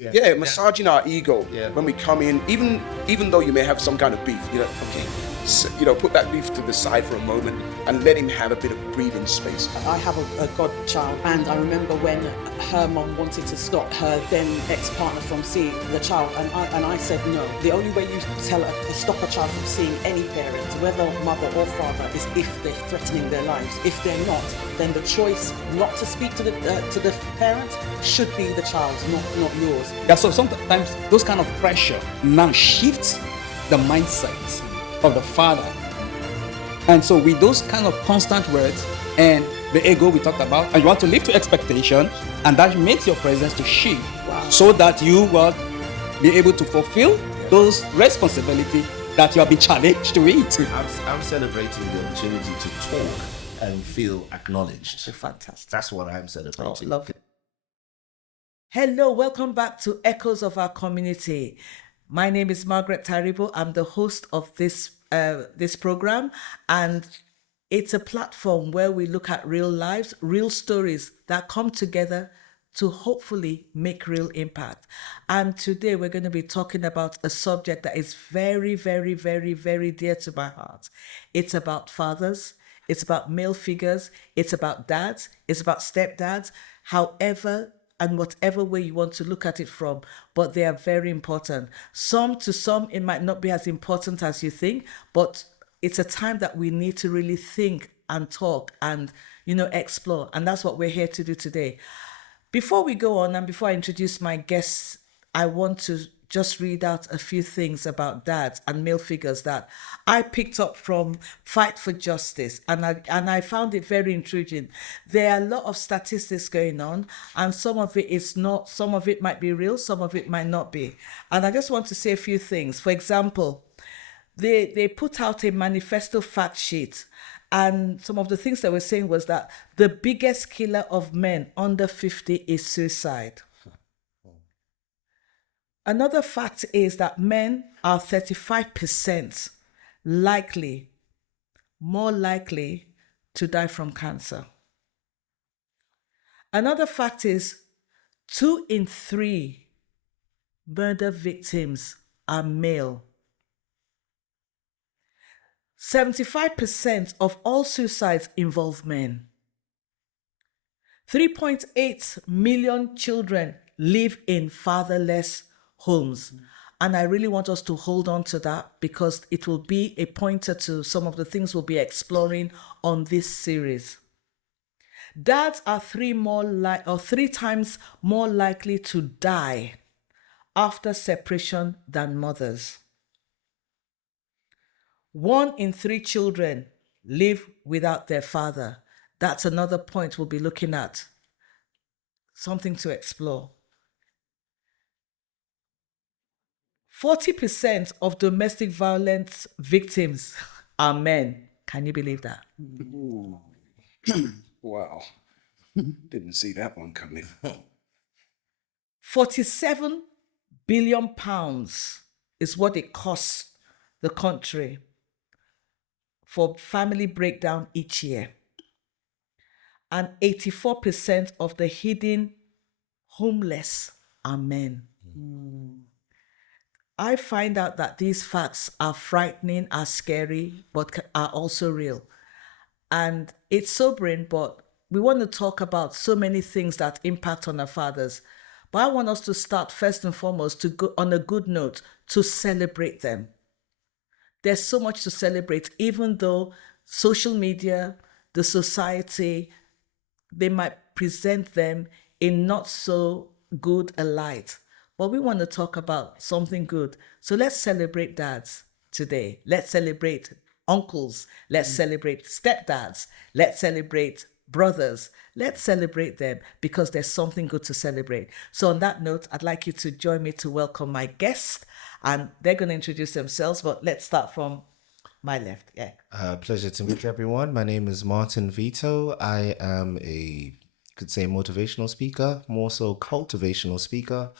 Yeah, massaging our ego when we come in, even though you may have some kind of beef, okay, so, put that beef to the side for a moment and let him have a bit of breathing space. I have a godchild, and I remember when her mom wanted to stop her then ex-partner from seeing the child, and I said no. The only way you stop a child from seeing any parent, whether mother or father, is if they're threatening their lives. If they're not, then the choice not to speak to the parent should be the child's, not yours. Yeah, so sometimes those kind of pressure now shifts the mindset of the father. And so with those kind of constant words and the ego we talked about, and you want to live to expectation, and that makes your presence to shift so that you will be able to fulfill those responsibilities that you have been challenged to eat. I'm celebrating the opportunity to talk and feel acknowledged. Fantastic. That's what I'm celebrating. Love it. Hello, welcome back to Echoes of Our Community. My name is Margaret Taribo. I'm the host of this program, and it's a platform where we look at real lives, real stories that come together to hopefully make real impact. And today we're going to be talking about a subject that is very, very, very, very dear to my heart. It's about fathers. It's about male figures. It's about dads. It's about stepdads. However, and whatever way you want to look at it from, but they are very important. To some, it might not be as important as you think, but it's a time that we need to really think and talk and, explore. And that's what we're here to do today. Before we go on and before I introduce my guests, I want to just read out a few things about dads and male figures that I picked up from Fight for Justice, and I found it very intriguing. There are a lot of statistics going on, and some of it is not, some of it might be real, some of it might not be. And I just want to say a few things. For example, they put out a manifesto fact sheet, and some of the things they were saying was that the biggest killer of men under 50 is suicide. Another fact is that men are 35% more likely to die from cancer. Another fact is 2 in 3 murder victims are male. 75% of all suicides involve men. 3.8 million children live in fatherless homes. And I really want us to hold on to that because it will be a pointer to some of the things we'll be exploring on this series. Dads are 3 times more likely to die after separation than mothers. 1 in 3 children live without their father. That's another point we'll be looking at. Something to explore. 40% of domestic violence victims are men. Can you believe that? Wow. Didn't see that one coming. 47 billion pounds is what it costs the country for family breakdown each year. And 84% of the hidden homeless are men. I find out that these facts are frightening, are scary, but are also real. And it's sobering, but we want to talk about so many things that impact on our fathers. But I want us to start first and foremost to go on a good note, to celebrate them. There's so much to celebrate, even though social media, the society, they might present them in not so good a light. But we want to talk about something good. So let's celebrate dads today. Let's celebrate uncles. Let's celebrate stepdads. Let's celebrate brothers. Let's celebrate them because there's something good to celebrate. So on that note, I'd like you to join me to welcome my guests, and they're going to introduce themselves, but let's start from my left. Yeah. Pleasure to meet everyone. My name is Martin Vito. I am motivational speaker, more so cultivational speaker.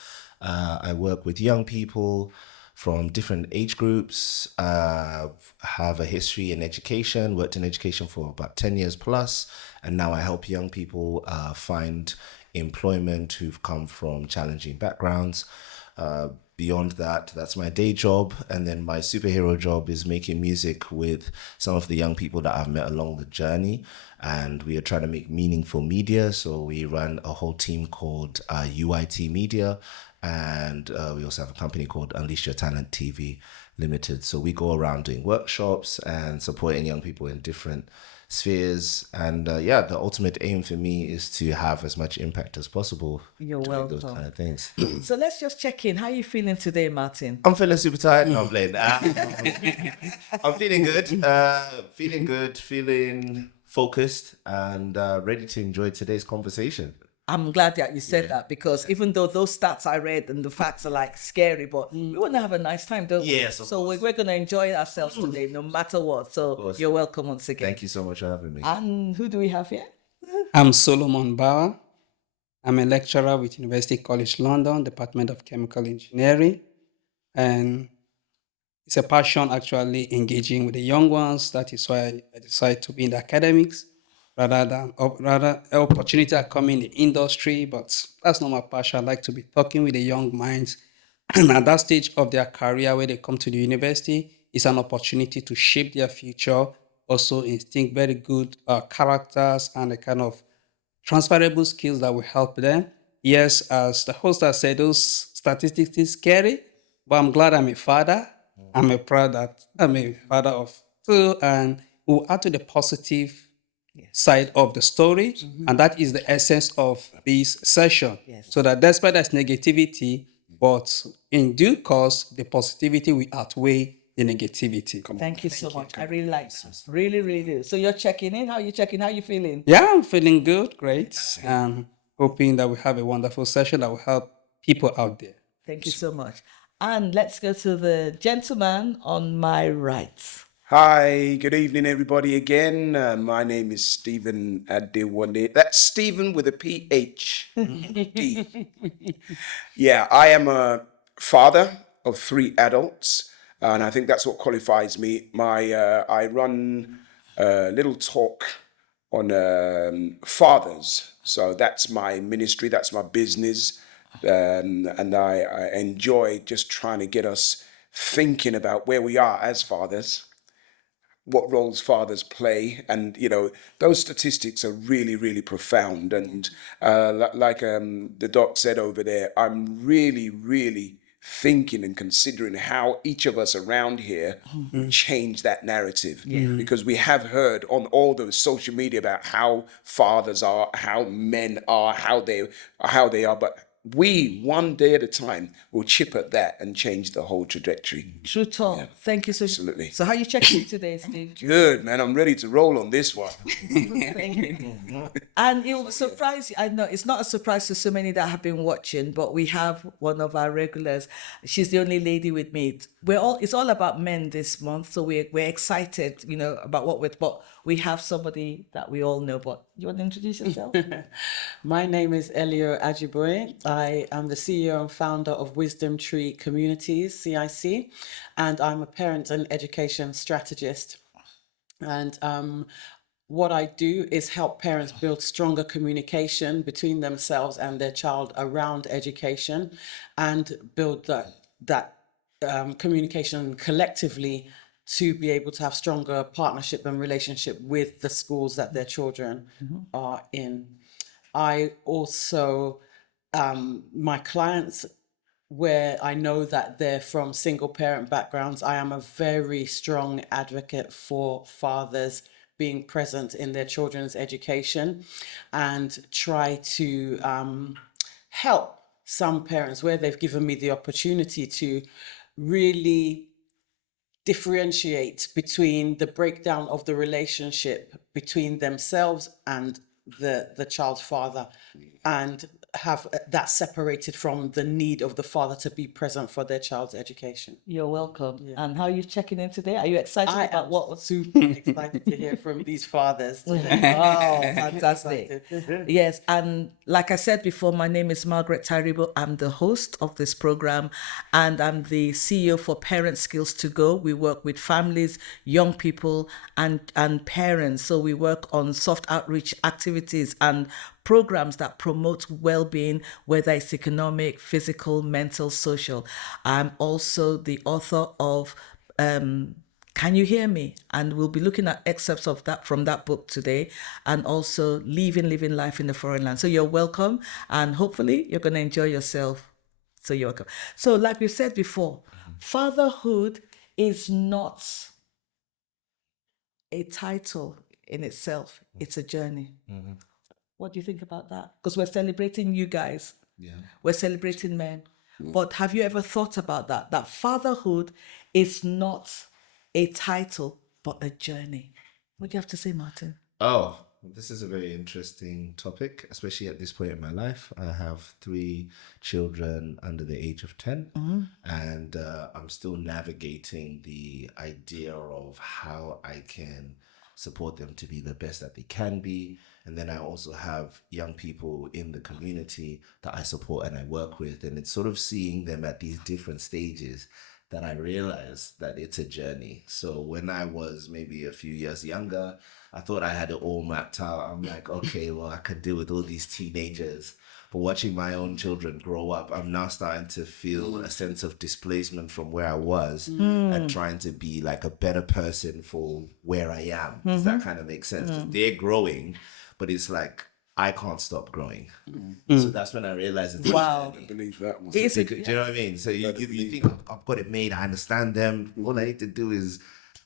I work with young people from different age groups, have a history in education, worked in education for about 10 years plus, and now I help young people find employment who've come from challenging backgrounds. Beyond that, that's my day job. And then my superhero job is making music with some of the young people that I've met along the journey. And we are trying to make meaningful media. So we run a whole team called UIT Media. And we also have a company called Unleash Your Talent TV Limited. So we go around doing workshops and supporting young people in different spheres. And the ultimate aim for me is to have as much impact as possible. You're doing those welcome. kind of things. So let's just check in. How are you feeling today, Martin? I'm feeling super tired. No, I'm playing. I'm feeling good. Feeling focused and ready to enjoy today's conversation. I'm glad that you said that, because even though those stats I read and the facts are like scary, but we want to have a nice time, don't we? Yes, of so we're going to enjoy ourselves today, no matter what. So you're welcome once again. Thank you so much for having me. And who do we have here? I'm Solomon Bauer. I'm a lecturer with University College London, Department of Chemical Engineering. And it's a passion actually engaging with the young ones. That is why I decided to be in the academics rather opportunity are coming in the industry, but that's not my passion. I like to be talking with the young minds. And at that stage of their career where they come to the university, it's an opportunity to shape their future, also instinct very good characters and a kind of transferable skills that will help them. Yes, as the host has said, those statistics is scary, but I'm glad I'm a father. I'm a proud that I'm a father of two, and we'll add to the positive side of the story, and that is the essence of this session. So that despite that negativity, but in due course, the positivity will outweigh the negativity. Thank you so much. I really like it. Really, really do. So you're checking in. How are you checking? How are you feeling? Yeah, I'm feeling good, great. Hoping that we have a wonderful session that will help people out there. Thank you so much. And let's go to the gentleman on my right. Hi, good evening, everybody. Again, my name is Stephen Adewale. That's Stephen with a PhD. Yeah, I am a father of 3 adults, and I think that's what qualifies me. I run a little talk on fathers, so that's my ministry, that's my business, and I enjoy just trying to get us thinking about where we are as fathers, what roles fathers play, and those statistics are really, really profound. And like the doc said over there, I'm really, really thinking and considering how each of us around here change that narrative, because we have heard on all the social media about how fathers are, how men are, how they are, but we, one day at a time, will chip at that and change the whole trajectory. True talk. Yeah. Thank you so much. Absolutely. So how are you checking today, Steve? Good, man. I'm ready to roll on this one. Thank you. And it will surprise you. I know it's not a surprise to so many that have been watching, but we have one of our regulars. She's the only lady with me. It's all about men this month, so we're excited, about but we have somebody that we all know. But you want to introduce yourself? My name is Elio Ajiboye. I am the CEO and founder of Wisdom Tree Communities, CIC, and I'm a parent and education strategist. And what I do is help parents build stronger communication between themselves and their child around education, and build that communication collectively to be able to have stronger partnership and relationship with the schools that their children are in. I also, my clients, where I know that they're from single parent backgrounds, I am a very strong advocate for fathers being present in their children's education, and try to help some parents where they've given me the opportunity to really differentiate between the breakdown of the relationship between themselves and the child's father, and have that separated from the need of the father to be present for their child's education. You're welcome. Yeah. And how are you checking in today? Are you excited about what was super excited to hear from these fathers today? Oh, fantastic. Yes, and like I said before, my name is Margaret Taribo. I'm the host of this program, and I'm the CEO for Parent Skills to Go. We work with families, young people, and parents. So we work on soft outreach activities and programs that promote well-being, whether it's economic, physical, mental, social. I'm also the author of Can You Hear Me? And we'll be looking at excerpts of that from that book today, and also living life in the foreign land. So you're welcome, and hopefully you're going to enjoy yourself. So you're welcome. So like we said before, fatherhood is not a title in itself. It's a journey. What do you think about that? Because we're celebrating you guys. Yeah. We're celebrating men. But have you ever thought about that? That fatherhood is not a title, but a journey. What do you have to say, Martin? Oh, this is a very interesting topic, especially at this point in my life. I have 3 children under the age of 10, and I'm still navigating the idea of how I can support them to be the best that they can be. And then I also have young people in the community that I support and I work with, and it's sort of seeing them at these different stages that I realized that it's a journey. So when I was maybe a few years younger, I thought I had it all mapped out. I'm like, okay, well, I could deal with all these teenagers. But watching my own children grow up, I'm now starting to feel a sense of displacement from where I was and trying to be like a better person for where I am. Does that kind of make sense? 'Cause they're growing, but it's like, I can't stop growing. So that's when I realized it's Wow. I believe that one. It is a- do you know what I mean? So you think I've got it made, I understand them. All I need to do is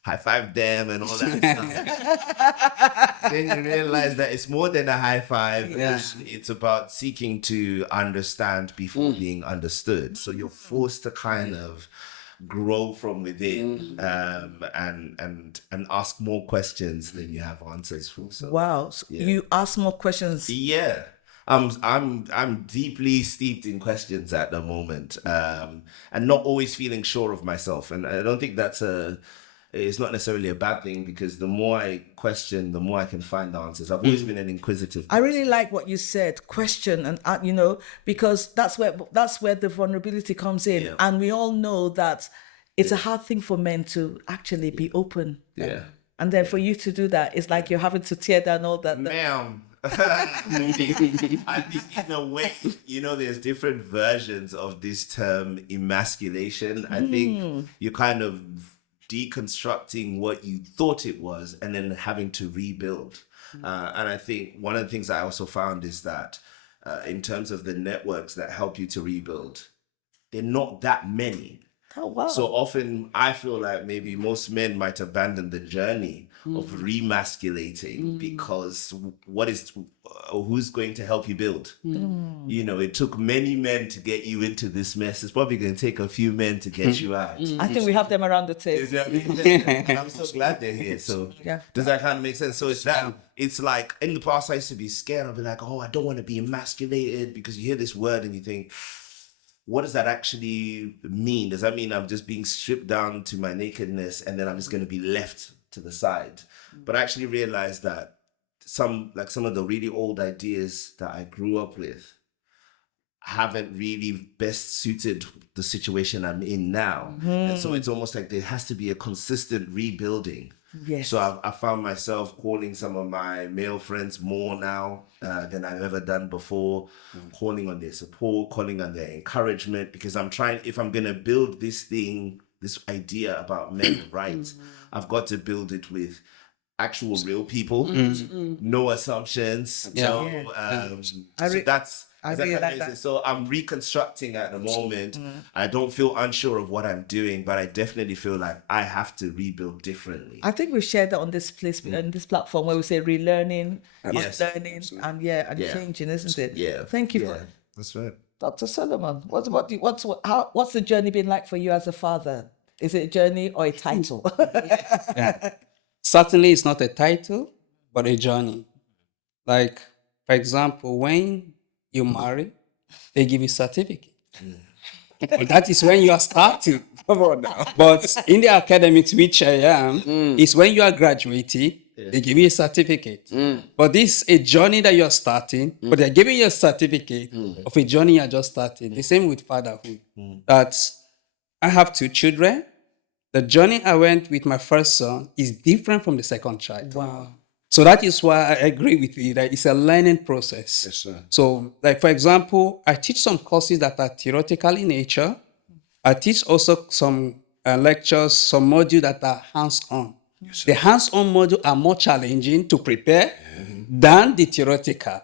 high five them and all that stuff. Then you realize that it's more than a high five. It's about seeking to understand before being understood. So you're forced to kind of grow from within and ask more questions than you have answers for. So Wow. So you ask more questions. yeah. I'm deeply steeped in questions at the moment, and not always feeling sure of myself. And I don't think it's not necessarily a bad thing, because the more I question, the more I can find the answers. I've always been an inquisitive I really like what you said, question, and because that's where the vulnerability comes in. Yeah. And we all know that it's a hard thing for men to actually be open. Yeah. And then for you to do that, it's like you're having to tear down all that. Ma'am. I think in a way, there's different versions of this term emasculation. I think you're kind of deconstructing what you thought it was and then having to rebuild. And I think one of the things I also found is that in terms of the networks that help you to rebuild, they're not that many. Oh, wow. So often I feel like maybe most men might abandon the journey of remasculating because who's going to help you build? It took many men to get you into this mess. It's probably going to take a few men to get you out. I think we have them around the table. Is that what I mean? And I'm so glad they're here. So Yeah. does that kind of make sense? So it's like in the past I used to be scared. I'd be like, oh, I don't want to be emasculated, because you hear this word and you think, what does that actually mean? Does that mean I'm just being stripped down to my nakedness and then I'm just going to be left to the side? But I actually realized that some of the really old ideas that I grew up with haven't really best suited the situation I'm in now. And so it's almost like there has to be a consistent rebuilding. Yes. So I found myself calling some of my male friends more now than I've ever done before, calling on their support, calling on their encouragement, because if I'm going to build this idea about men's rights, I've got to build it with actual real people, no assumptions. I really like that. So I'm reconstructing at the moment. I don't feel unsure of what I'm doing, but I definitely feel like I have to rebuild differently. I think we shared that on this on this platform where we say relearning, Yes. unlearning, and changing, isn't it? Yeah. Thank you, for That's right. Dr. Solomon. What's the journey been like for you as a father? Is it a journey or a title? Certainly, it's not a title, but a journey. Like, for example, when you marry, they give you certificate. Well, that is when you are starting. Come on now. But in the academics, which I am, is when you are graduating, they give you a certificate. But this is a journey that you are starting, but they're giving you a certificate of a journey you are just starting. The same with fatherhood. That I have 2 children. The journey I went with my first son is different from the second child. Wow. So that is why I agree with you that it's a learning process. Yes, sir. So, like for example, I teach some courses that are theoretical in nature. I teach also some lectures, some modules that are hands-on. The hands-on modules are more challenging to prepare than the theoretical.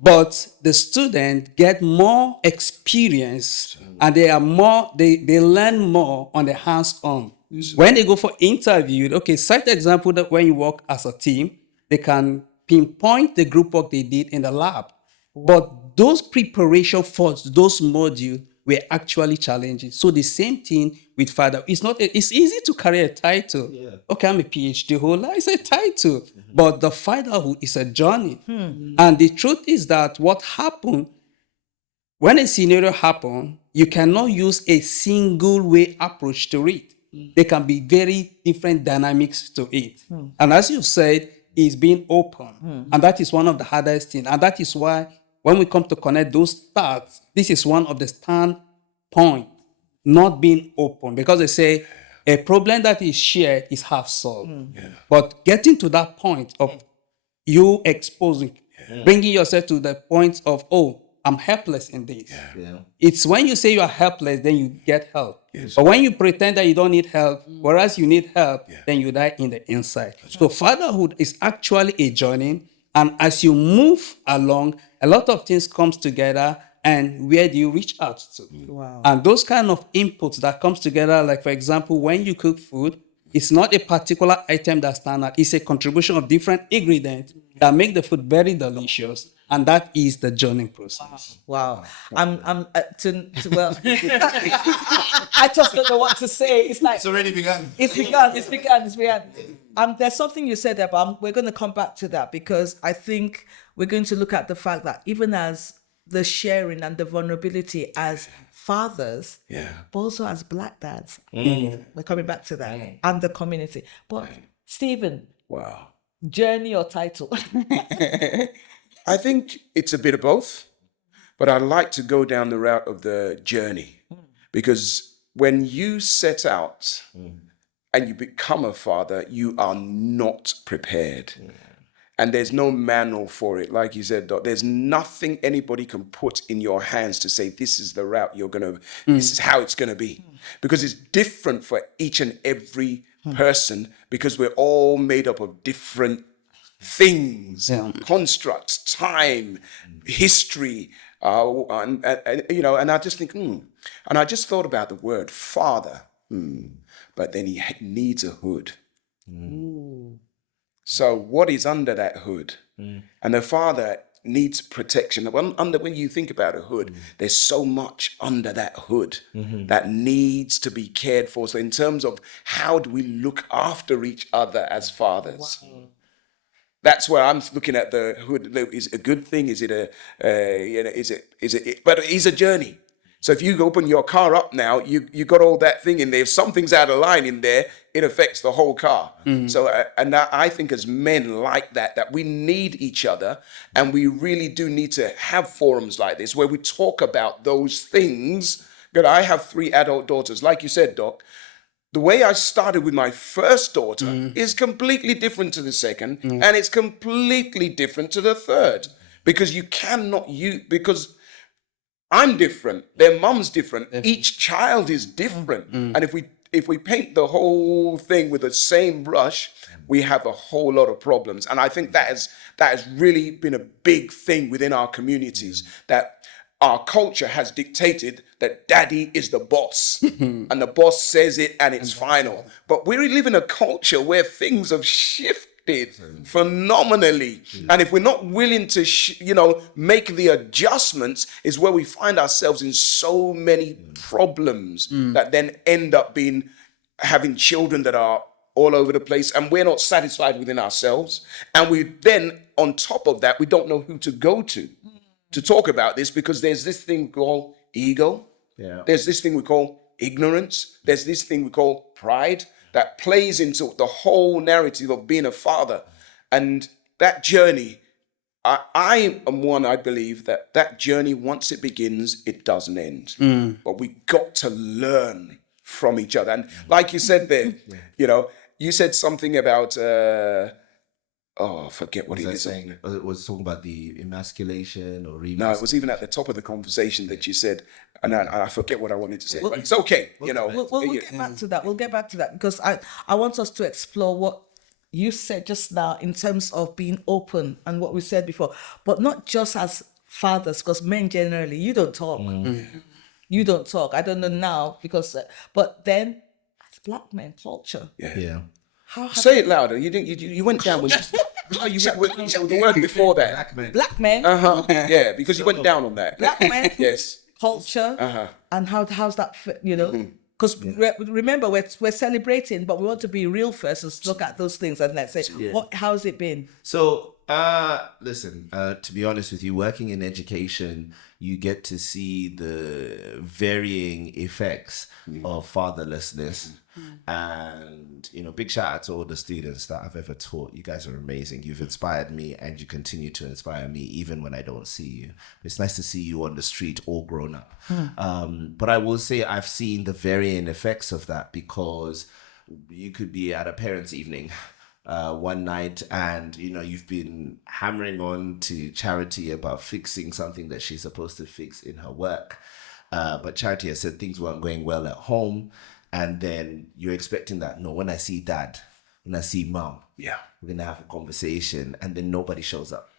But the students get more experience and they learn more on the hands-on. When they go for interview, okay, cite example that when you work as a team, they can pinpoint the group work they did in the lab. But those preparation for those modules were actually challenging. So the same thing with father. It's easy to carry a title. Yeah. Okay, I'm a PhD holder. It's a title. But the fatherhood is a journey. And the truth is that what happened when a scenario happens, you cannot use a single way approach to it. There can be very different dynamics to it. And as you said, it's being open. And that is one of the hardest things. And that is why when we come to connect those thoughts, this is one of the standpoint, not being open. Because they say a problem that is shared is half solved. But getting to that point of you exposing, bringing yourself to the point of, oh, I'm helpless in this. It's when you say you are helpless, then you get help. But when you pretend that you don't need help, whereas you need help, then you die in the inside. So fatherhood is actually a journey. And as you move along, a lot of things comes together. And where do you reach out to? Wow. And those kind of inputs that comes together, like for example, when you cook food, it's not a particular item that's standard. It's a contribution of different ingredients that make the food very delicious. And that is the journey process. Wow. Well, I just don't know what to say. It's like, It's already begun. It's begun. There's something you said there, but we're going to come back to that because I think we're going to look at the fact that even as the sharing and the vulnerability as fathers, but also as Black dads, we're coming back to that, and the community. But Stephen, Wow. journey or title? I think it's a bit of both, but I like to go down the route of the journey because when you set out and you become a father, you are not prepared. And there's no manual for it. Like you said, Doc, there's nothing anybody can put in your hands to say, this is the route this is how it's going to be. Because it's different for each and every person because we're all made up of different things, constructs, time, history, and I just think, and I just thought about the word father, but then he needs a hood. So what is under that hood? And the father needs protection. When you think about a hood, there's so much under that hood that needs to be cared for. So in terms of how do we look after each other as fathers? Wow. That's where I'm looking at the hood. Is it a good thing? Is it but it's a journey. So if you open your car up now, you got all that thing in there. If something's out of line in there, it affects the whole car. So, and I think as men like that we need each other, and we really do need to have forums like this where we talk about those things. But I have 3 adult daughters, like you said, Doc. The way I started with my first daughter is completely different to the second, and it's completely different to the third, because because I'm different, their mum's different, each child is different. And if we paint the whole thing with the same brush, we have a whole lot of problems. And I think that has really been a big thing within our communities, that our culture has dictated that daddy is the boss and the boss says it and it's final. But we live in a culture where things have shifted phenomenally. And if we're not willing to, make the adjustments, is where we find ourselves in so many problems that then end up having children that are all over the place, and we're not satisfied within ourselves. And we then, on top of that, we don't know who to go to talk about this, because there's this thing called ego. There's this thing we call ignorance. There's this thing we call pride that plays into the whole narrative of being a father. And that journey, I believe that journey, once it begins, it doesn't end. But we got to learn from each other. And like you said there, you said something about Oh, I forget what Was it I is. saying? It was talking about the emasculation or No, it was even at the top of the conversation that you said, and I forget what I wanted to say. But it's okay, you know. We'll get back to that. We'll get back to that because I want us to explore what you said just now in terms of being open and what we said before, but not just as fathers, because men generally, you don't talk. You don't talk. I don't know now because, but then as black men, culture. Yeah. How have Say it louder. You didn't. You went down with. You went with the word before that. black men, Yeah, because you went down on that. black men, Yes. culture, and how's that fit, you know? Because remember, we're celebrating, but we want to be real first and look at those things and let's say, how's it been? So, listen, to be honest with you, working in education, you get to see the varying effects of fatherlessness. And, you know, big shout out to all the students that I've ever taught. You guys are amazing. You've inspired me and you continue to inspire me even when I don't see you. It's nice to see you on the street all grown up. But I will say I've seen the varying effects of that because you could be at a parents' evening one night and, you know, you've been hammering on to Charity about fixing something that she's supposed to fix in her work. But Charity has said things weren't going well at home. And then you're expecting that, no, when I see dad, when I see mom, we're going to have a conversation, and then nobody shows up.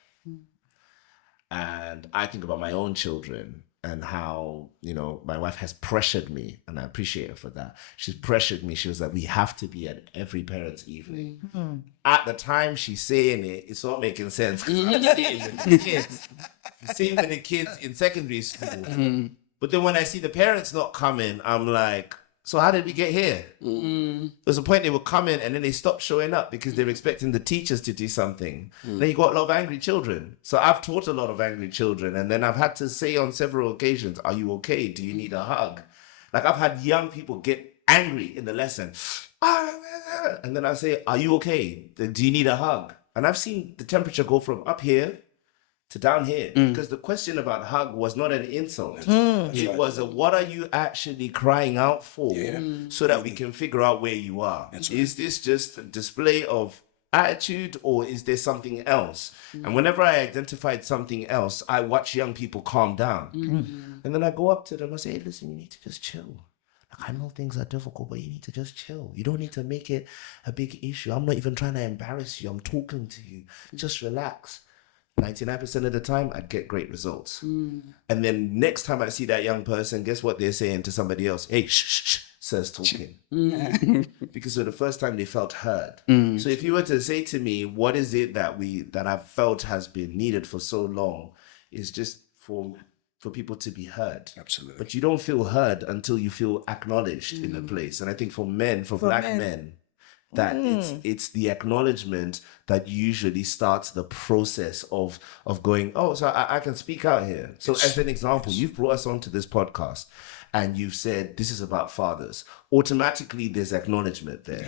And I think about my own children and how, you know, my wife has pressured me, and I appreciate her for that. She's pressured me. She was like, we have to be at every parent's evening. At the time she's saying it, it's not making sense. 'Cause I'm seeing with the kids. I'm seeing with the kids in secondary school. But then when I see the parents not coming, I'm like, so how did we get here? There's a point they were coming and then they stopped showing up because they were expecting the teachers to do something. Then you got a lot of angry children. So I've taught a lot of angry children, and then I've had to say on several occasions, are you okay? Do you need a hug? Like I've had young people get angry in the lesson. And then I say, are you okay? Do you need a hug? And I've seen the temperature go from up here to down here, because the question about hug was not an insult. It was a, what are you actually crying out for, so that we can figure out where you are. Is this just a display of attitude, or is there something else? And whenever I identified something else, I watch young people calm down. And then I go up to them and say, hey, listen, you need to just chill. Like, I know things are difficult, but you need to just chill. You don't need to make it a big issue. I'm not even trying to embarrass you. I'm talking to you. Just relax. 99% of the time, I'd get great results. And then next time I see that young person, guess what they're saying to somebody else? Hey, shh, says talking. Because for the first time they felt heard. So if you were to say to me, what is it that I've felt has been needed for so long, is just for people to be heard. Absolutely. But you don't feel heard until you feel acknowledged in a place. And I think for black men, that it's the acknowledgement that usually starts the process of going, oh, so I can speak out here. So as an example, you've brought us onto this podcast and you've said this is about fathers. Automatically there's acknowledgement there.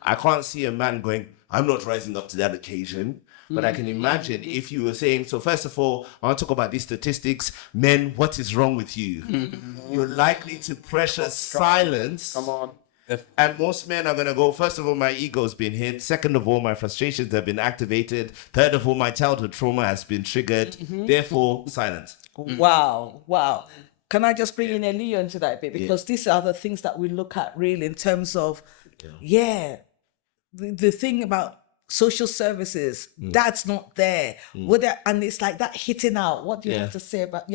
I can't see a man going, I'm not rising up to that occasion. But I can imagine if you were saying, so first of all, I want to talk about these statistics. Men, what is wrong with you? You're likely to pressure silence. Come on. And most men are going to go, first of all, my ego's been hit. Second of all, my frustrations have been activated. Third of all, my childhood trauma has been triggered. Therefore, silence. Wow. Can I just bring in Elio into that a bit? Because these are the things that we look at really in terms of, the thing about social services, that's not there. And it's like that hitting out. What do you have to say about,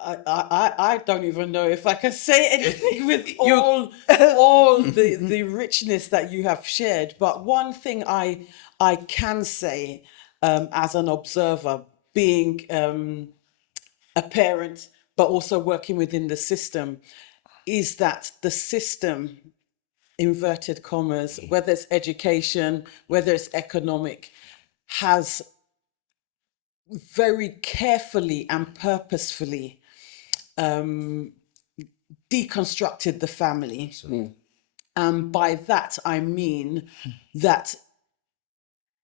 I don't even know if I can say anything with all the richness that you have shared. But one thing I can say as an observer, being a parent, but also working within the system, is that the system, inverted commas, whether it's education, whether it's economic, has very carefully and purposefully deconstructed the family. And by that, I mean that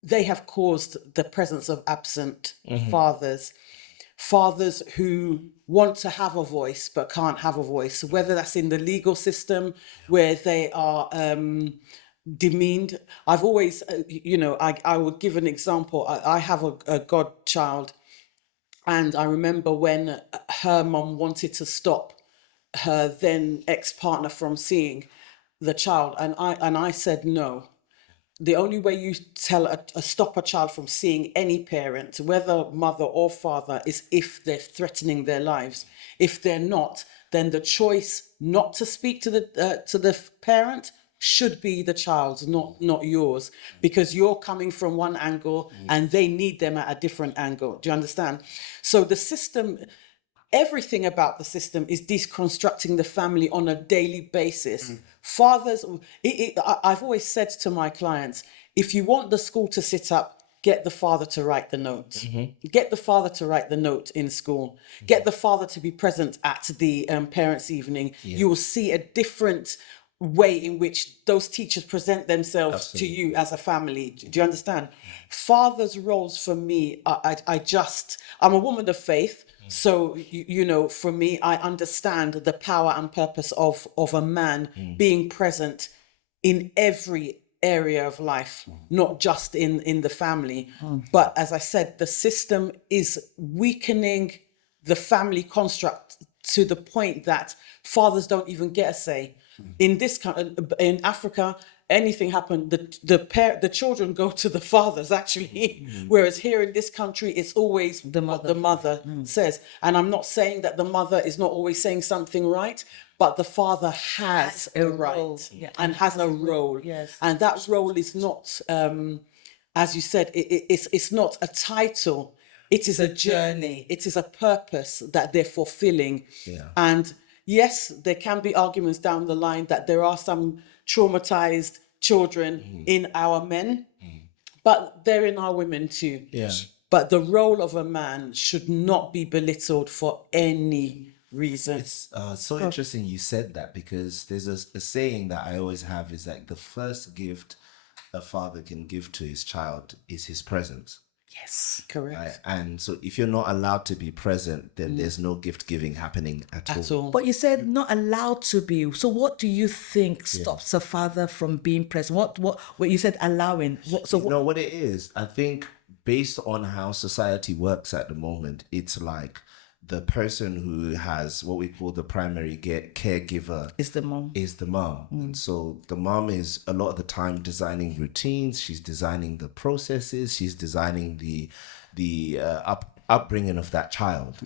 they have caused the presence of absent fathers who want to have a voice but can't have a voice, whether that's in the legal system where they are demeaned. I've always, I would give an example. I have a godchild, and I remember when her mum wanted to stop her then ex-partner from seeing the child, and I said no. The only way you stop a child from seeing any parent, whether mother or father, is if they're threatening their lives. If they're not, then the choice not to speak to the parent should be the child's, not yours, because you're coming from one angle and they need them at a different angle. Do you understand? So the system, everything about the system is deconstructing the family on a daily basis. Fathers, I've always said to my clients, if you want the school to sit up, get the father to write the note. Get the father to write the note in school. Get the father to be present at the parents' evening. You will see a different way in which those teachers present themselves to you as a family. Do you understand? Fathers' roles for me, I'm a woman of faith. So, for me, I understand the power and purpose of a man being present in every area of life, not just in the family. But as I said, the system is weakening the family construct to the point that fathers don't even get a say. In Africa, anything happened, the children go to the fathers actually, whereas here in this country, it's always what the mother says. And I'm not saying that the mother is not always saying something right, but the father has a right and has a role. Yes. And that role is not, as you said, it's not a title. It is a journey. It is a purpose that they're fulfilling. And yes, there can be arguments down the line that there are some traumatized children in our men, but they're in our women too. But the role of a man should not be belittled for any reason. It's so interesting you said that, because there's a saying that I always have is like the first gift a father can give to his child is his presence. Yes, correct. Right? And so if you're not allowed to be present, then there's no gift giving happening at all. But you said not allowed to be. So what do you think stops a father from being present? What you said allowing? What it is, I think based on how society works at the moment, it's like the person who has what we call the primary caregiver Is the mom. And so the mom is a lot of the time designing routines. She's designing the processes. She's designing the upbringing of that child.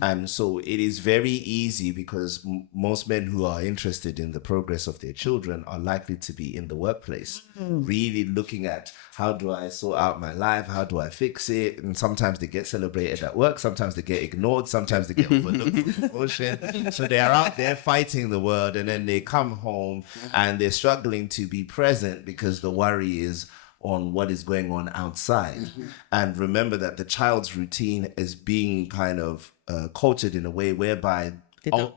And so it is very easy, because most men who are interested in the progress of their children are likely to be in the workplace, really looking at how do I sort out my life? How do I fix it? And sometimes they get celebrated at work. Sometimes they get ignored. Sometimes they get overlooked for promotion. So they are out there fighting the world, and then they come home and they're struggling to be present because the worry is on what is going on outside. And remember that the child's routine is being kind of cultured in a way whereby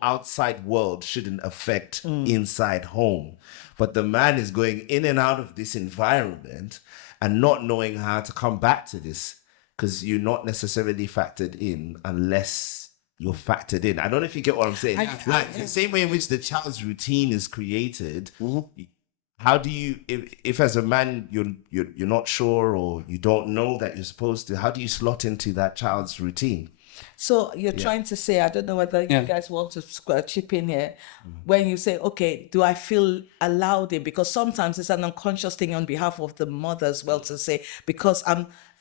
outside world shouldn't affect inside home. But the man is going in and out of this environment and not knowing how to come back to this, because you're not necessarily factored in unless you're factored in. I don't know if you get what I'm saying. Like the same way in which the child's routine is created, how do you, if as a man you're not sure or you don't know that you're supposed to, how do you slot into that child's routine? So you're trying to say, I don't know whether you guys want to chip in here, when you say, okay, do I feel allowed in? Because sometimes it's an unconscious thing on behalf of the mother as well to say, because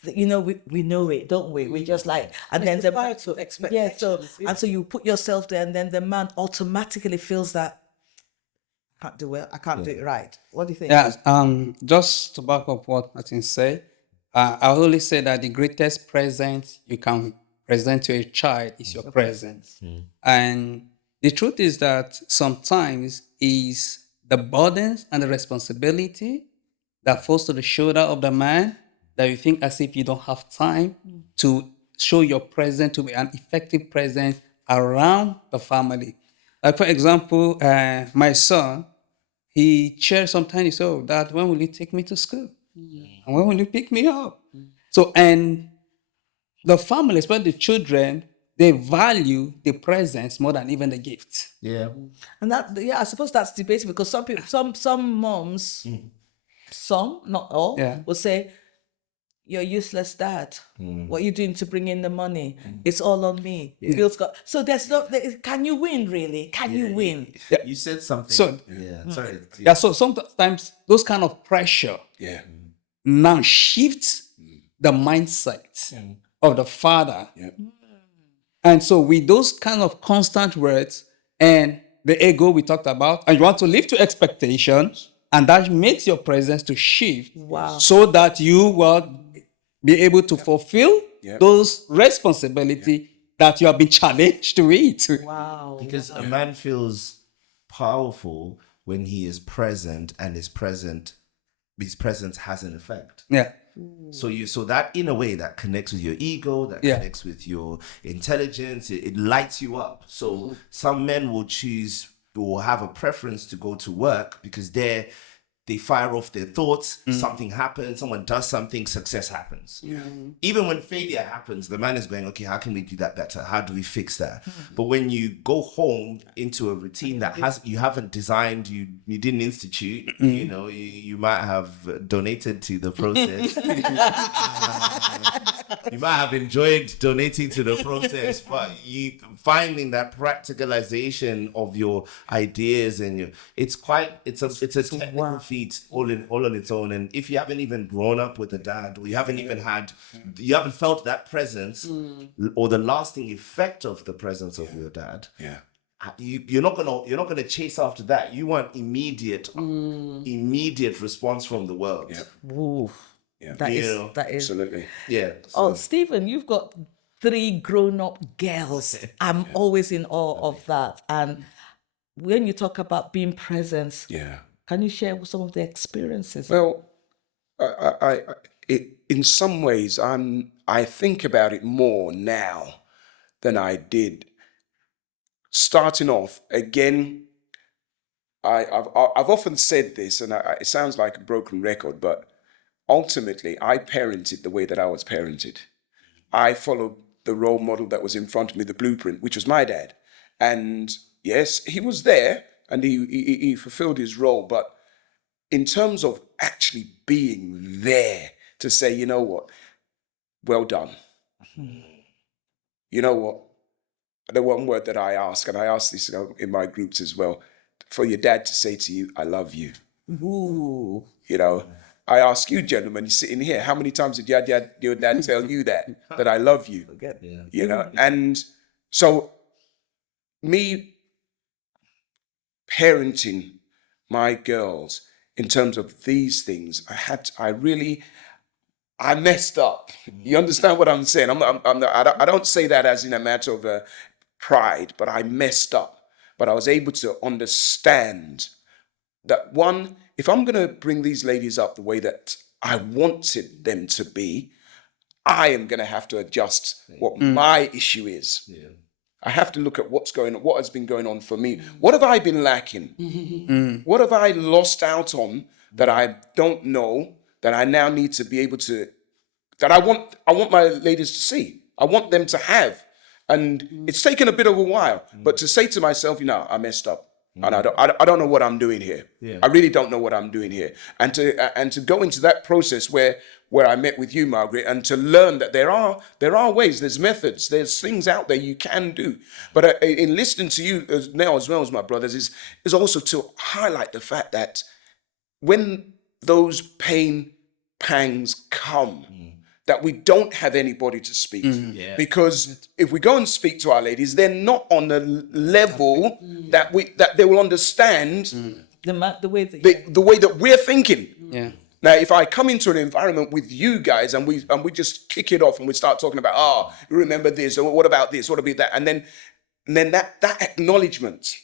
we know it, don't we? We just like, and then the societal expectations. and so you put yourself there, and then the man automatically feels that I can't do it, I can't do it right. What do you think? Yeah, just to back up what Martin said, I always say that the greatest present you can present to a child is your presence. And the truth is that sometimes is the burdens and the responsibility that falls to the shoulder of the man that you think as if you don't have time to show your presence, to be an effective presence around the family. Like, for example, my son, he shares sometimes, he says, oh, Dad, when will you take me to school? And when will you pick me up? So, and the family, especially the children, they value the presence more than even the gift. Yeah. And that, I suppose that's debatable, because some people, some moms some, not all, Yeah. will say, "You're useless, dad. What are you doing to bring in the money? It's all on me." Bill's got. So there's no. Can you win? Really? Can you win? You said something. So- yeah, sorry. Yeah, so sometimes those kind of pressure Yeah. now shifts the mindset of the father. Yeah. And so with those kind of constant words and the ego we talked about, and you want to live to expectations, and that makes your presence to shift Wow. so that you will be able to fulfill those responsibility that you have been challenged to it. Wow. Because a man feels powerful when he is present, and his presence has an effect. Yeah. So that in a way that connects with your ego, that Yeah. connects with your intelligence, it lights you up. So some men will have a preference to go to work because they fire off their thoughts, something happens, someone does something, success happens. Even when failure happens, the man is going, okay, how can we do that better? How do we fix that? But when you go home into a routine that you haven't designed, you didn't institute, you might have donated to the process. You might have enjoyed donating to the process, but you finding that practicalization of your ideas and it's a technical feat all on its own. And if you haven't even grown up with a dad, or you haven't felt that presence or the lasting effect of the presence of your dad, you're not gonna chase after that. You want immediate response from the world. Ooh. Yeah. That is. Absolutely. Yeah. Oh, Stephen, you've got 3 grown-up girls. I'm always in awe of that. And when you talk about being present, Yeah. can you share some of the experiences? Well, in some ways, I think about it more now than I did. Starting off again, I've often said this, and it sounds like a broken record, but ultimately, I parented the way that I was parented. I followed the role model that was in front of me, the blueprint, which was my dad. And yes, he was there and he fulfilled his role, but in terms of actually being there to say, you know what, well done. You know what, the one word that I ask, and I ask this in my groups as well, for your dad to say to you, I love you. Ooh. I ask you, gentlemen, sitting here, how many times did your dad tell you that I love you? And so me parenting my girls in terms of these things, I messed up. You understand what I'm saying? I don't say that as in a matter of pride, but I messed up. But I was able to understand that, one, if I'm going to bring these ladies up the way that I wanted them to be, I am going to have to adjust what my issue is. I have to look at what has been going on for me. What have I been lacking? What have I lost out on that I don't know, that I now need to be able to, that I want my ladies to see. I want them to have. And it's taken a bit of a while, but to say to myself, I messed up. And I don't know what I'm doing here. I really don't know what I'm doing here. And to go into that process where I met with you, Margaret, and to learn that there are ways, there's methods, there's things out there you can do. But in listening to you now as well as my brothers is also to highlight the fact that when those pain pangs come, that we don't have anybody to speak to. Because if we go and speak to our ladies, they're not on the level that they will understand The way that the way that we're thinking. Yeah. Now, if I come into an environment with you guys and we just kick it off and we start talking about, remember this, or what about this, what about that, and then that acknowledgement,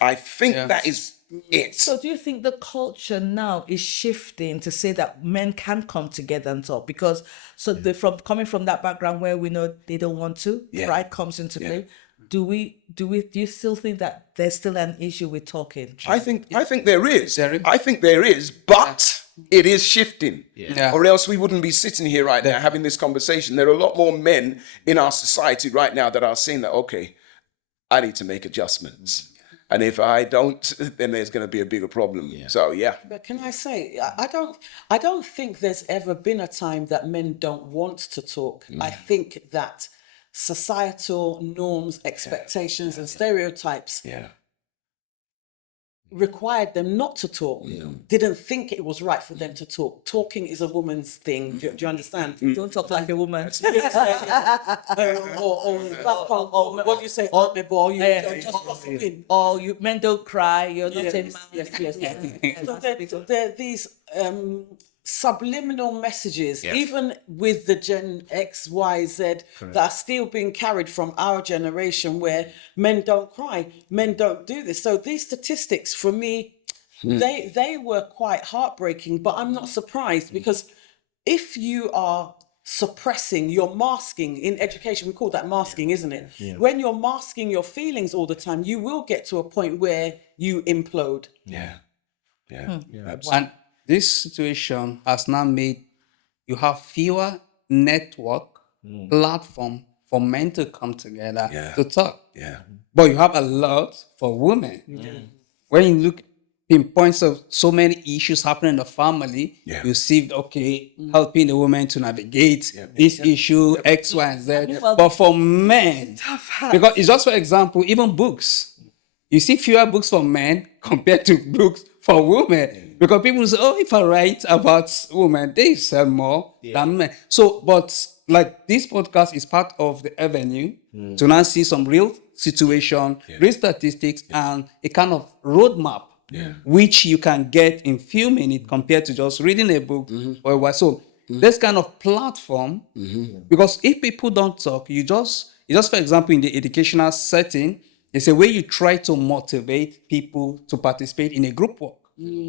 I think that is it. So do you think the culture now is shifting to say that men can come together and talk? Because coming from that background where we know they don't want to, pride comes into play. Do you still think that there's still an issue with talking? I think there is. I think there is, but it is shifting. Or else we wouldn't be sitting here right now having this conversation. There are a lot more men in our society right now that are saying that, okay, I need to make adjustments. And if I don't, then there's going to be a bigger problem. So yeah. But can I say, I don't think there's ever been a time that men don't want to talk. I think that societal norms, expectations, and stereotypes required them not to talk. Didn't think it was right for them to talk. Talking is a woman's thing. Do you understand? Don't talk like a woman. Or what do you say? Oh, my boy, you're just gossiping. Or men don't cry. You're not a man. Yes. So there are these subliminal messages, even with the Gen X, Y, Z, that are still being carried from our generation, where men don't cry, men don't do this. So these statistics, for me, they were quite heartbreaking. But I'm not surprised, because if you are suppressing, you're masking in education. We call that masking, isn't it? When you're masking your feelings all the time, you will get to a point where you implode. Absolutely. And this situation has now made you have fewer network platform for men to come together to talk. But you have a lot for women. When you look in points of so many issues happening in the family, you see, helping the woman to navigate this issue, X, Y, and Z. But for men, because it's just, for example, even books. You see fewer books for men compared to books for women. Because people say, if I write about women, they sell more than men. So, but like this podcast is part of the avenue to now see some real situation, real statistics, and a kind of roadmap, which you can get in few minutes compared to just reading a book or a while. So this kind of platform, because if people don't talk, you just, for example, in the educational setting, it's a way you try to motivate people to participate in a group work.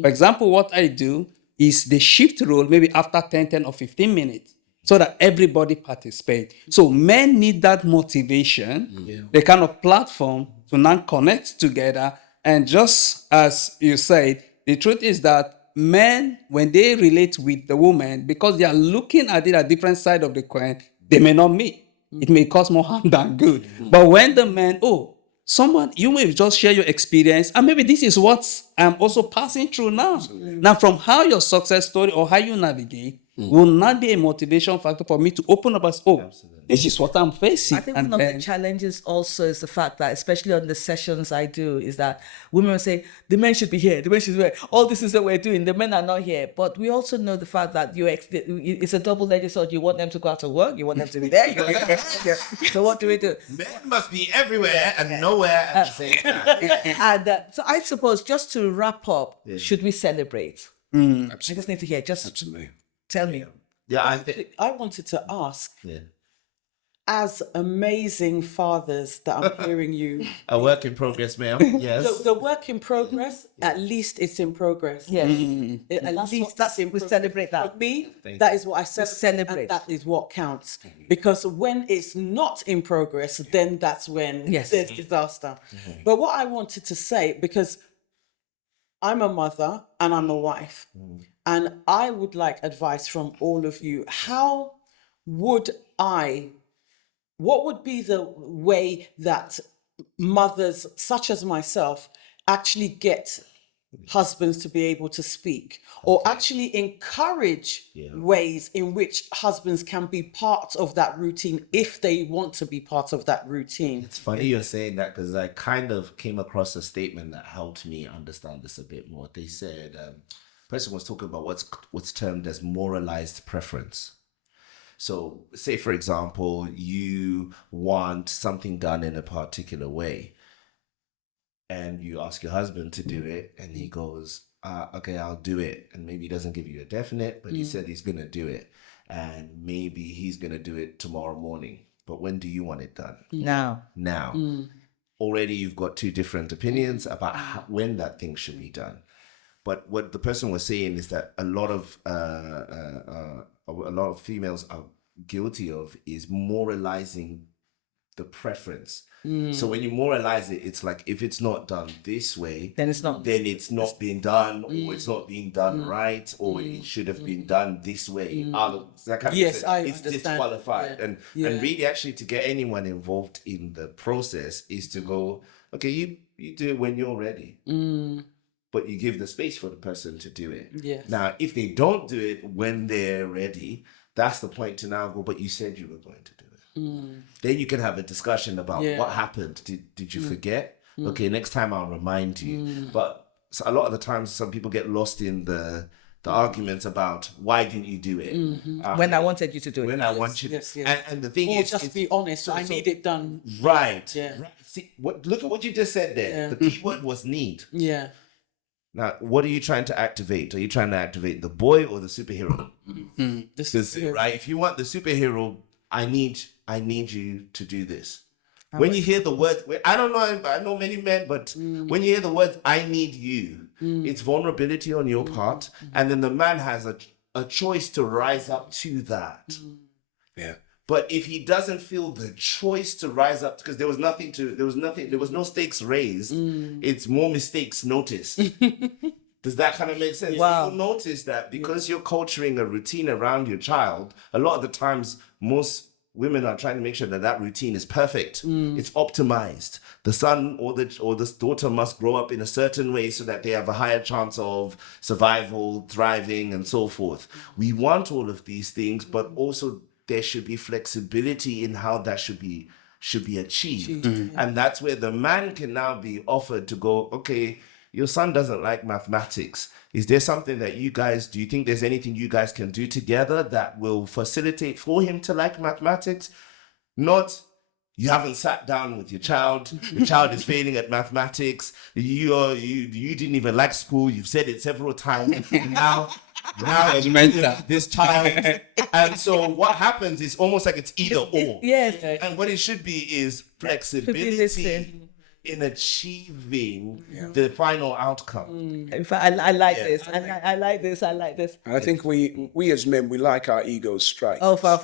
For example, what I do is the shift role maybe after 10 or 15 minutes so that everybody participates. So men need that motivation, the kind of platform to now connect together. And just as you said, the truth is that men, when they relate with the woman, because they are looking at it at different side of the coin, they may not meet. It may cause more harm than good. But when the man, someone, you may just share your experience, and maybe this is what I'm also passing through now. Now, from how your success story or how you navigate will not be a motivation factor for me to open up as, this is what I'm facing. I think one of the challenges also is the fact that, especially on the sessions I do, is that women will say, the men should be here, the men should be here, all this is what we're doing, the men are not here. But we also know the fact that it's a double-edged sword. You want them to go out to work, you want them to be there. So what do we do? Men must be everywhere and nowhere at the same time. And so I suppose, just to wrap up, should we celebrate? I just need to hear, Absolutely. Tell me. Yeah, I think. I wanted to ask, as amazing fathers that I'm hearing you, A work in progress, ma'am. Yes. the work in progress, at least it's in progress. Yes. At least that's in we progress. celebrate that. For me, that is what I celebrate. celebrate. And that is what counts. Because when it's not in progress, then that's when Yes. there's disaster. But what I wanted to say, because I'm a mother and I'm a wife, and I would like advice from all of you. What would be the way that mothers such as myself actually get husbands to be able to speak, or actually encourage ways in which husbands can be part of that routine if they want to be part of that routine? It's funny you're saying that, because I kind of came across a statement that helped me understand this a bit more. They said, person was talking about what's termed as moralized preference. So say, for example, you want something done in a particular way, and you ask your husband to do it, and he goes, okay, I'll do it. And maybe he doesn't give you a definite, but he said he's going to do it. And maybe he's going to do it tomorrow morning. But when do you want it done? Now. Already you've got two different opinions about when that thing should be done. But what the person was saying is that a lot of females are guilty of is moralizing the preference. So when you moralize it, it's like, if it's not done this way, Then it's not. then it's not being done, or it's not being done right, or it should have been done this way. That kind of Yes, sense. I It's understand. disqualified. Yeah. And really, actually, to get anyone involved in the process is to go okay, you do it when you're ready. But you give the space for the person to do it. Yes. Now, if they don't do it when they're ready, that's the point to now go, but you said you were going to do it. Then you can have a discussion about Yeah. what happened. Did you forget? Okay, next time I'll remind you. But so a lot of the times, some people get lost in the arguments about why didn't you do it? When I wanted you to do it. When I want you. yes. And the thing Or is, just it's- be honest. I need it done. right. Yeah. Right. See, look at what you just said there. Yeah. The key word was need. Yeah. Now, what are you trying to activate? Are you trying to activate the boy or the superhero? This Because, right, if you want the superhero, I need you to do this. When you hear the word, I don't know, I know many men, but when you hear the word, I need you, it's vulnerability on your part. And then the man has a choice to rise up to that. Yeah. But if he doesn't feel the choice to rise up, because there was no stakes raised, it's more mistakes noticed. Does that kind of make sense? Wow. You'll notice that because you're culturing a routine around your child, a lot of the times most women are trying to make sure that that routine is perfect. It's optimized. The son or the daughter must grow up in a certain way so that they have a higher chance of survival, thriving, and so forth. We want all of these things, but also there should be flexibility in how that should be achieved. And that's where the man can now be offered to go, okay, your son doesn't like mathematics. Is there something that do you think there's anything you guys can do together that will facilitate for him to like mathematics? Not, you haven't sat down with your child is failing at mathematics, you didn't even like school, you've said it several times, now this child. And so what happens is almost like it's either or. Yes. And what it should be is flexibility listening. in achieving the final outcome. In fact, I like this. I like this. I like this. And I think we as men, we like our egos striked. Oh, far.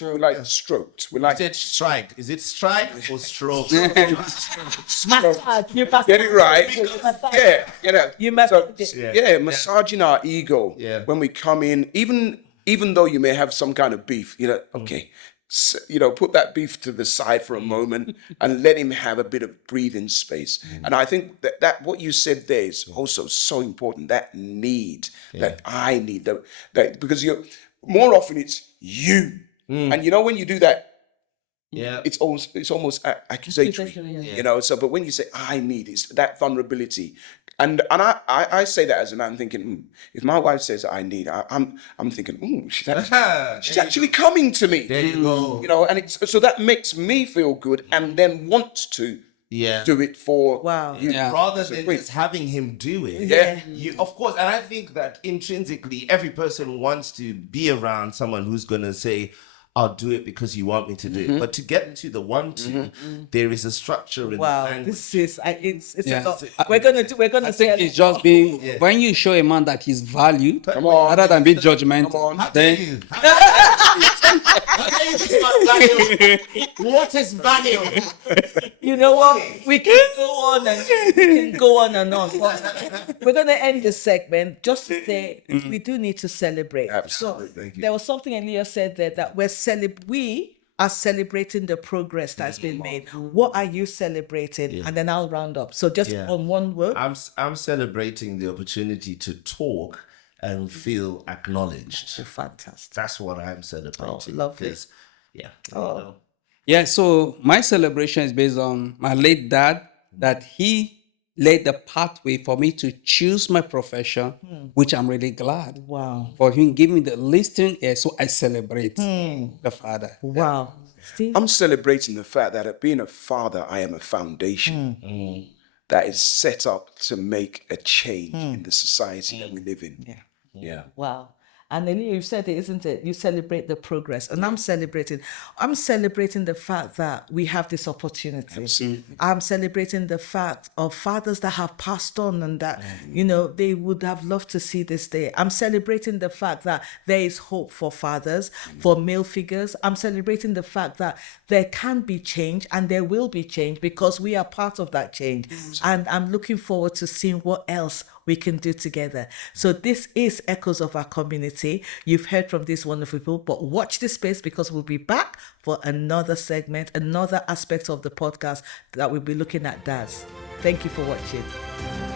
We like stroked. We like Is it strike? Is it strike or stroke? Massage. You pass- get it right. Massage. Yeah, you know. You must. Massaging our ego Yeah. when we come in, even though you may have some kind of beef, okay, put that beef to the side for a moment and let him have a bit of breathing space. And I think that what you said there is also so important. That need, that I need, that because more often it's you, and when you do that. Yeah. It's almost accusatory, So, but when you say "I need," it's that vulnerability, and I say that as a man, thinking, if my wife says "I need," I'm thinking, she's actually coming to me. There you go. And so that makes me feel good, and then wants to do it for you. Yeah. Rather than just having him do it. Yeah. You, of course, and I think that intrinsically every person wants to be around someone who's gonna say, I'll do it because you want me to do it. But to get to the there is a structure in Wow, the language. this is it's Yeah. a lot. We're gonna I think it's just being when you show a man that he's valued, Come on. rather than being judgmental. Come on. Then What is value? You know what? We can go on and on. But we're gonna end this segment just to say we do need to celebrate. Absolutely. So Thank you. there was something Elia said there that we are celebrating the progress that's been made. What are you celebrating? And then I'll round up. So just on one word. I'm celebrating the opportunity to talk and feel acknowledged. Fantastic. That's what I'm celebrating. lovely. 'Cause, yeah. yeah, so my celebration is based on my late dad, that he laid the pathway for me to choose my profession, which I'm really glad. Wow. For him giving me the listening ear, so I celebrate the father. Wow. Steve? I'm celebrating the fact that at being a father, I am a foundation that is set up to make a change in the society that we live in. Yeah. Wow. And then you said it, isn't it? You celebrate the progress. And I'm celebrating the fact that we have this opportunity. Absolutely. I'm celebrating the fact of fathers that have passed on and that, they would have loved to see this day. I'm celebrating the fact that there is hope for fathers, for male figures. I'm celebrating the fact that there can be change and there will be change because we are part of that change. And I'm looking forward to seeing what else we can do together. So this is Echoes of Our Community. You've heard from these wonderful people, but watch this space because we'll be back for another segment, another aspect of the podcast that we'll be looking at dads. Thank you for watching.